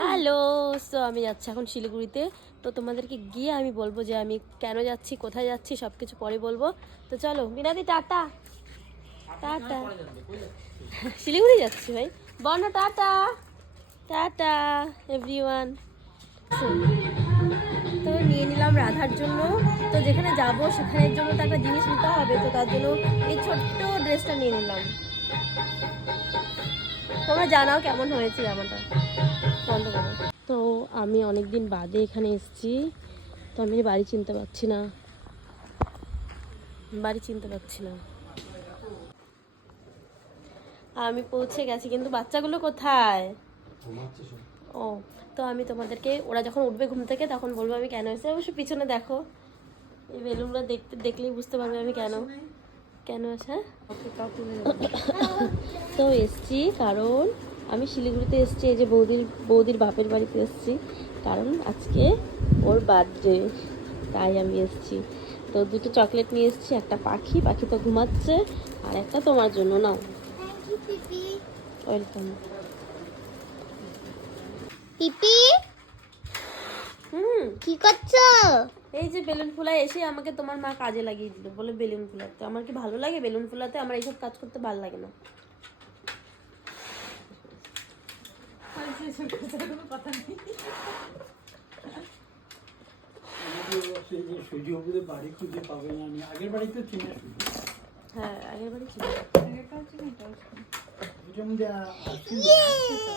Hello, so আমি যাচ্ছি এখন শিলিগুড়িতে। তো তোমাদেরকে গিয়ে আমি বলবো যে আমি কেন যাচ্ছি, কোথায় যাচ্ছি, সব কিছু পরে বলবো। তো চলো বিনাদি, টাটা টাটা। শিলিগুড়ি যাচ্ছি ভাই, বর্ণ টাটা টাটা এভরিওয়ান। তো নিয়ে নিলাম রাধার জন্য। তো যেখানে যাব সেখানের জন্য তো একটা জিনিস নিতে হবে, তো তার জন্য এই ছোট্ট ড্রেসটা নিয়ে নিলাম। তোমরা জানাও কেমন হয়েছে জামাটা, বন্ধ করো। তো আমি অনেক দিন বাদে এখানে এসেছি, তো আমি বাড়ি চিনতে পারছি না, আমি পৌঁছে গেছি, কিন্তু বাচ্চাগুলো কোথায়? ও, তো আমি তোমাদেরকে, ওরা যখন উঠবে ঘুম থেকে তখন বলবো আমি কেন এসেছি। অবশ্য পিছনে দেখো, এই বেলুনগুলো দেখলেই বুঝতে পারবে আমি কেন আসা। তো এসছি কারণ আমি শিলিগুড়িতে এসছি, এই যে বৌদির বাপের বাড়িতে এসছি, কারণ আজকে ওর বার্থডে, তাই আমি এসছি। তো দুটো চকলেট নিয়ে এসছি, একটা পাখি তো ঘুমাচ্ছে, আর একটা তোমার জন্য, নাও। ওয়েলকাম। পিপি কি করছো? এই যে বেলুন ফুলায় এসে আমাকে তোমার মা কাজে লাগিয়ে দিল, বলে বেলুন ফুলাতে। আমার কি ভালো লাগে বেলুন ফুলাতে? আমার এইসব কাজ করতে ভালো লাগে না। হ্যাঁ, আগের বাড়ি ছিল।